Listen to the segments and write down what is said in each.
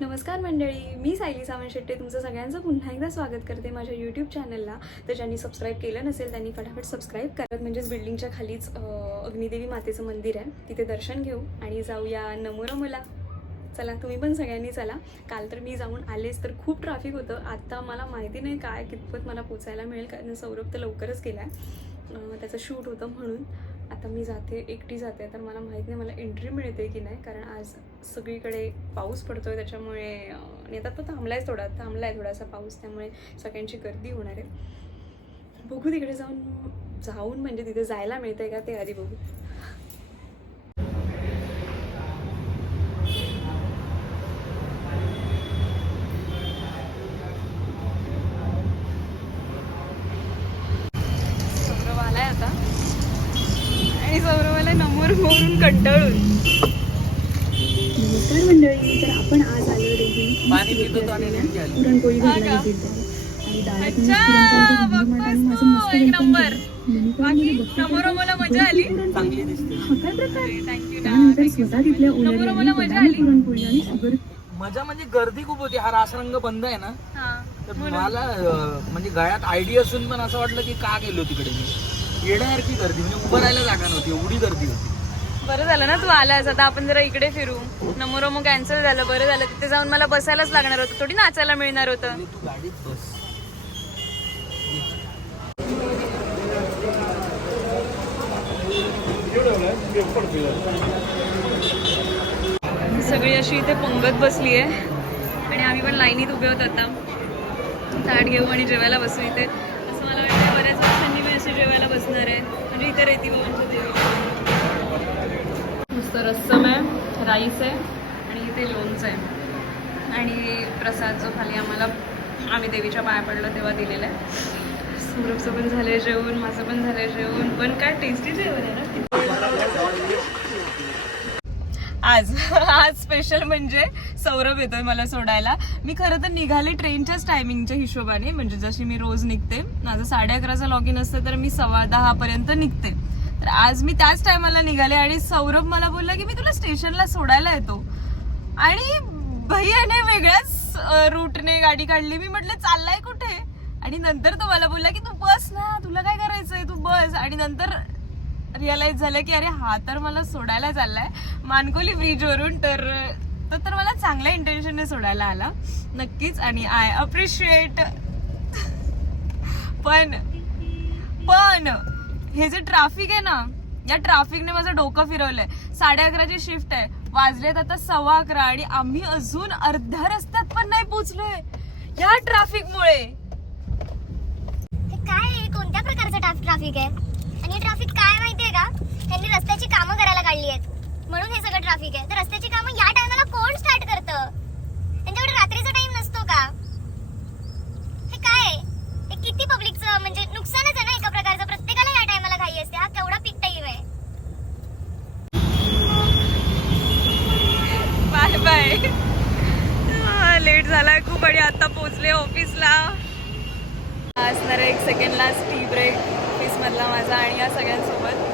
नमस्कार मंडळी मी सायली सावंत शेट्टे. तुमचं सगळ्यांचं पुन्हा एकदा स्वागत करते माझ्या यूट्यूब चॅनलला तर ज्यांनी सबस्क्राईब केलं नसेल त्यांनी फटाफट सबस्क्राईब करत म्हणजेच बिल्डिंगच्या खालीच अग्निदेवी मातेचं मंदिर आहे. तिथे दर्शन घेऊ आणि जाऊया. नमोरमला चला तुम्ही पण सगळ्यांनी चला. काल तर मी जाऊन आलेच तर खूप ट्रॅफिक होतं. आत्ता मला माहिती नाही काय कितपत मला पोचायला मिळेल कारण सौरभ तर लवकरच केला आहे त्याचं शूट होतं म्हणून. आता मी जाते एकटी जाते तर मला माहीत नाही मला एंट्री मिळते की नाही कारण आज सगळीकडे पाऊस पडतोय त्याच्यामुळे आणि आता तो थांबलाय थोडा थांबला आहे थोडासा पाऊस त्यामुळे सगळ्यांची गर्दी होणार आहे. बघू तिकडे जाऊन जाऊन म्हणजे तिथे जायला मिळतंय का ते आधी बघू सौरभ आलाय आता आणि सौरभाला नमोर मोरून कंटाळून. नमस्कार मंडळी तर आपण आज आलो. पुरणपोळी हा मी नंबर. मी मला मजा आली? स्वतः तिथल्या मजा आली. पुरणपोळी आणि शुगर मजा म्हणजे गर्दी खूप होती. हा रासरंग बंद आहे ना? हा तर. मला म्हणजे गळ्यात आयडी असून पण असं वाटलं की का गेलो तिकडे मी? येण्यासारखी गर्दी म्हणजे उभं राहायला जागा नव्हती एवढी गर्दी होती. बरं झालं ना तू आलास आता आपण जरा इकडे फिरू. नमोरमो कॅन्सल झालं बरं झालं. तिथे जाऊन मला बसायलाच लागणार होतं थोडी नाचायला मिळणार होतं. आणि तू गाडीत बस. सगळी अशी इथे पंगत बसली आहे. आणि आम्ही पण लाईनीत उभे होत आता. ताट घेऊ आणि जेवायला बसू इथे. असं मला वाटतं जेवायला बसणार आहे. म्हणजे इथे रेती नुसतं रस्सम आहे राईस आहे आणि इथे लोणचं आहे. आणि प्रसाद जो खाली आम्हाला आम्ही देवीच्या पाया पडलो तेव्हा दिलेला आहे. सौरभचं पण झालंय जेवण माझं पण झालंय जेवण. पण काय टेस्टी जेवण आहे ना? आज आज स्पेशल म्हणजे सौरभ येतोय मला सोडायला. मी खरं तर निघाले ट्रेनच्याच टायमिंगच्या हिशोबाने म्हणजे जशी मी रोज निघते माझं साडे अकराचा लॉग इन असतं तर मी सव्वा दहा पर्यंत निघते. तर आज मी त्याच टायमाला निघाले आणि सौरभ मला बोलला की मी तुला स्टेशनला सोडायला येतो. आणि भैयाने वेगळ्याच रूटने गाडी काढली. मी म्हटलं चाललाय कुठे? आणि नंतर तो मला बोलला की तू बस ना तुला काय करायचंय? तू बस. आणि नंतर रिअलाइज झालं की अरे हा तर मला सोडायला चाललाय. मानकोली ब्रिजवरून तर तो तर मला चांगल्या इंटेन्शनने सोडायला आला. नक्कीच आणि आय अप्रिशिएट पण पण हे जे ट्रॅफिक आहे ना या ट्राफिकने माझं डोकं फिरवलंय. साडे अकराची शिफ्ट आहे. वाजलेत आता सव्वा अकरा आणि आम्ही अजून अर्ध्या रस्त्यात पण नाही पोचलोय या ट्राफिकमुळे काय आहे? कोणत्या प्रकारचं ट्राफिक आहे? आणि ट्रॅफिक काय माहितीये का? त्यांनी रस्त्याची कामं करायला काढली आहेत. म्हणून हे सगळं ट्रॅफिक आहे. तर रस्त्याची कामं या टायमाला कोण स्टार्ट करतं? त्यांच्याकडे रात्रीचा टाइम नसतो का? हे काय आहे? हे किती पब्लिकचं म्हणजे नुकसानच आहे ना एका प्रकारचं? प्रत्येकाला या टायमाला घाई असते. हा केवढा पीक टाईम आहे. बाय बाय लेट झालाय खूप आणि आता पोहोचले ऑफिसला असणार एक सेकंड लास्ट टी ब्रेक मधला माझा आणि या सगळ्यांसोबत.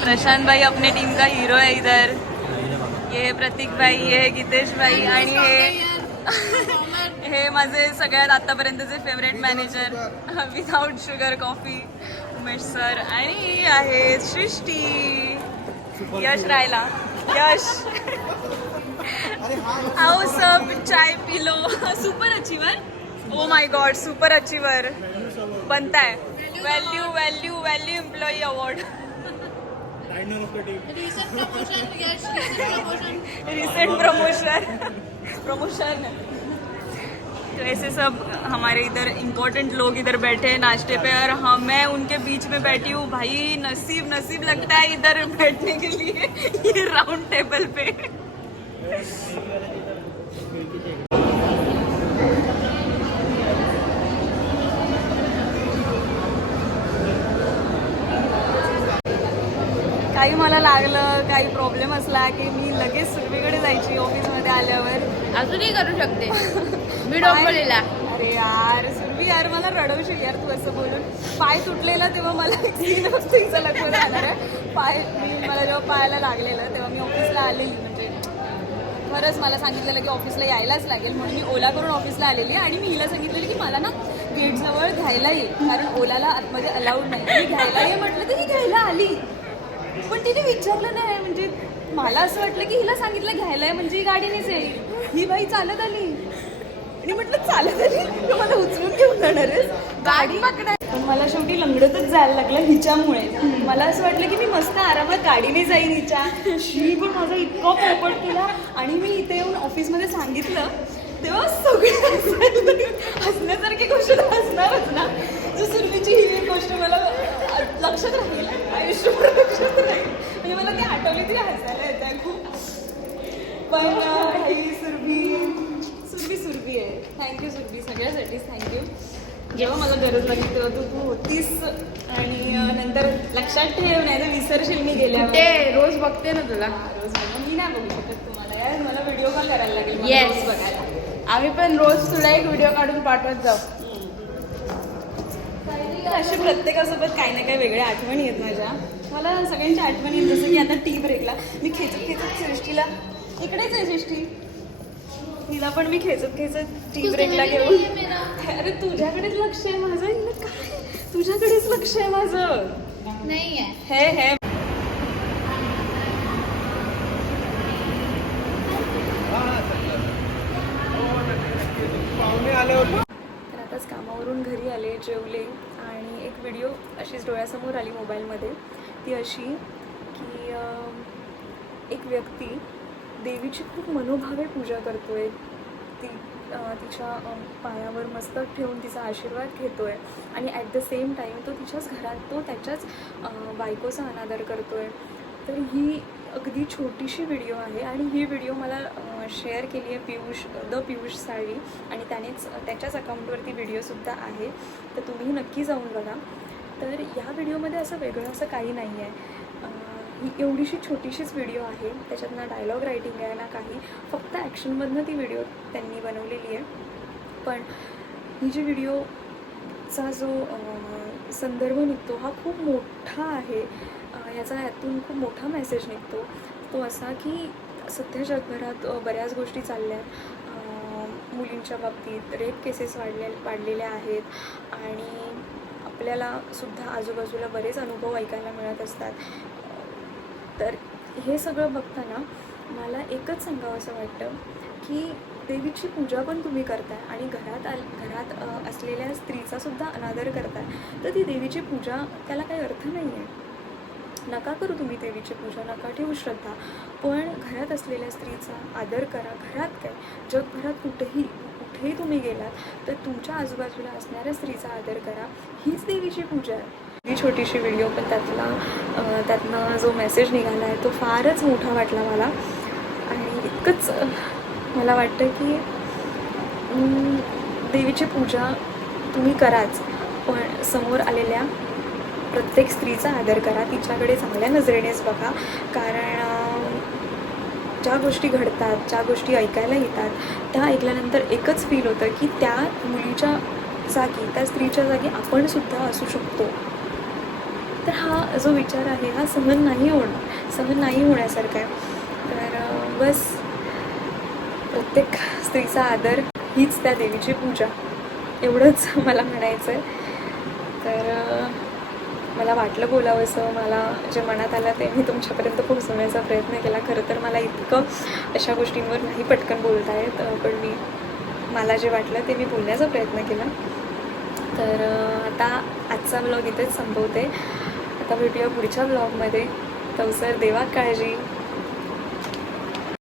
प्रशांत भाई अपने टीम का हीरो है इधर. ये है प्रतीक भाई ये है गीतेश भाई आणि हे हे माझे सगळ्यात आतापर्यंतचे favourite manager without sugar coffee Umesh sir आणि ही आहे सृष्टी यश राहिला. यश. हाऊ सब चाय पिलो super achiever oh my god super achiever बनता है। Value value value employee award recent promotion promotion तो ऐसे सब हमारे इधर इम्पोर्टेंट लोग इधर बैठे हैं नाश्ते पे और हम मैं उनके बीच में बैठी हूँ। भाई, नसीब नसीब लगता है इधर बैठने के लिए। ये राउंड टेबल पे। काही मला लागलं काही प्रॉब्लेम असला की मी लगेच सुरभीकडे जायची ऑफिसमध्ये आल्यावर. अजूनही करू शकते. मी डोंबोलीला अरे यार सुरभी यार मला रडवशील यार तू असं बोलून. पाय तुटलेला तेव्हा मला एक वस्तूचं लग्न आहे. पाय मी मला जेव्हा पायाला लागलेलं तेव्हा मी ऑफिसला आलेली. खरंच मला सांगितलेलं की ऑफिसला यायलाच लागेल म्हणून मी ओला करून ऑफिसला आलेली आणि मी हिला सांगितलेलं की मला ना गेटजवळ घ्यायला ये कारण ओलाला आतमध्ये अलाउड नाही. मी घ्यायला ये म्हटलं तर ही घ्यायला आली. पण तिने विचारलं नाही म्हणजे मला असं वाटलं की हिला सांगितलं घ्यायला आहे म्हणजे ही गाडीनेच येईल. ही बाई चालत आली. आणि म्हटलं चालत आली? तू मला उचलून घेऊन जाणार गाडी पण मला शेवटी लंगडतच जायला लागलं हिच्यामुळे. मला असं वाटलं की मी मस्त आरामात गाडीने जाईन हिच्या. शी पण माझा इतका पोपट केला आणि मी इथे येऊन ऑफिसमध्ये सांगितलं तेव्हा सगळे हसण्यासारखी गोष्ट हसणारच ना. जो सुरवीची ही गोष्ट मला लक्षात राहील आयुष्यभर लक्षात राहील. म्हणजे मला ते आठवली तरी हसायला येत आहे खूप. पण ही सुरभी सुरभी सुरभी आहे. थँक्यू सुरभी. सगळ्यासाठीच थँक्यू जेव्हा मला गरज लागली तेव्हा तू तू होतीस. आणि नंतर लक्षात ठेव नाही तर विसरशील मी गेल्यावर. ते रोज बघते ना तुला. रोज बघा. मी नाही बघू शकत तुम्हाला. यार मला व्हिडिओ कॉल करायला लागेल. मला Yes. रोज बघायला आम्ही पण रोज तुला एक व्हिडिओ काढून पाठवत जाऊ. असे प्रत्येकासोबत काही ना काही वेगळ्या आठवणी आहेत माझ्या. मला सगळ्यांच्या आठवणी आहेत. जसं की आता टी ब्रेकला मी खेचत खेचत सृष्टीला. इकडेच आहे सृष्टी. तिला पण मी खेचत खेचत टी ब्रेकला घेऊन अरे तुझ्याकडेच लक्ष आहे माझं. हिला काय? तुझ्याकडेच लक्ष आहे माझं. नाही आहे हे. हे तर आताच कामावरून घरी आले जेवले आणि एक व्हिडिओ अशीच डोळ्यासमोर आली मोबाईलमध्ये. ती अशी की एक व्यक्ती देवीची खूप मनोभावे पूजा करतोय. ती तिच्या पायावर मस्तक ठेवून तिचा आशीर्वाद घेतोय. आणि ॲट द सेम टाईम तो तिच्याच घरात तो त्याच्याच बायकोचा अनादर करतोय. तर ही अगदी छोटीशी व्हिडिओ आहे आणि ही व्हिडिओ मला शेअर केली आहे पियुष द पियुष साळवी आणि त्यानेच त्याच्याच अकाउंटवरती व्हिडिओसुद्धा आहे. तर तुम्ही नक्की जाऊन बघा. तर ह्या व्हिडिओमध्ये असं वेगळं असं काही नाही आहे ही एवढीशी छोटीशीच व्हिडिओ आहे. त्याच्यात ना डायलॉग रायटिंग आहे ना काही. फक्त ॲक्शनमधनं ती व्हिडिओ त्यांनी बनवलेली आहे. पण ही जी व्हिडिओचा जो संदर्भ निघतो हा खूप मोठा आहे. ह्याचा याचा यातून खूप मोठा मेसेज निघतो. तो असा की सध्या जगभरात बऱ्याच गोष्टी चालल्या आहेत. मुलींच्या बाबतीत रेप केसेस वाढल्या वाढलेल्या आहेत. आणि आपल्याला सुद्धा आजूबाजूला बरेच अनुभव ऐकायला मिळत असतात. तर हे सगळं बघताना मला एकच सांगावं असं वाटतं की देवीची पूजा पण तुम्ही करताय आणि घरात आल घरात असलेल्या स्त्रीचा सुद्धा अनादर करताय. तर ती देवीची पूजा त्याला काही अर्थ नाही आहे नका करू तुम्ही देवीची पूजा नका ठेवू श्रद्धा. पण घरात असलेल्या स्त्रीचा आदर करा. घरात काय? जगभरात कुठेही कुठेही तुम्ही गेलात तर तुमच्या आजूबाजूला असणाऱ्या स्त्रीचा आदर करा. हीच देवीची पूजा आहे. ही छोटीशी व्हिडिओ पण त्यातला त्यातनं जो मेसेज निघाला आहे तो फारच मोठा वाटला मला. आणि इतकंच मला वाटतं की देवीची पूजा तुम्ही कराच पण समोर आलेल्या प्रत्येक स्त्रीचा आदर करा. तिच्याकडे चांगल्या नजरेनेच बघा. कारण ज्या गोष्टी घडतात ज्या गोष्टी ऐकायला येतात त्या ऐकल्यानंतर एकच फील होतं की त्या मुलीच्या जागी त्या स्त्रीच्या जागी आपण सुद्धा असू शकतो. तर हा जो विचार आहे हा सहन नाही होणार सहन नाही होण्यासारखा आहे. तर बस प्रत्येक स्त्रीचा आदर हीच त्या देवीची पूजा. एवढंच मला म्हणायचं आहे तर मला वाटलं बोलावंसं मला जे मनात आलं ते मी तुमच्यापर्यंत पोहोचवण्याचा प्रयत्न केला. खरं तर मला इतकं अशा गोष्टींवर नाही पटकन बोलता येत पण मी मला जे वाटलं ते मी बोलण्याचा प्रयत्न केला. तर आता आजचा ब्लॉग इथेच संपवते. आता भेटूया पुढच्या ब्लॉगमध्ये तवसर देवा काळजी.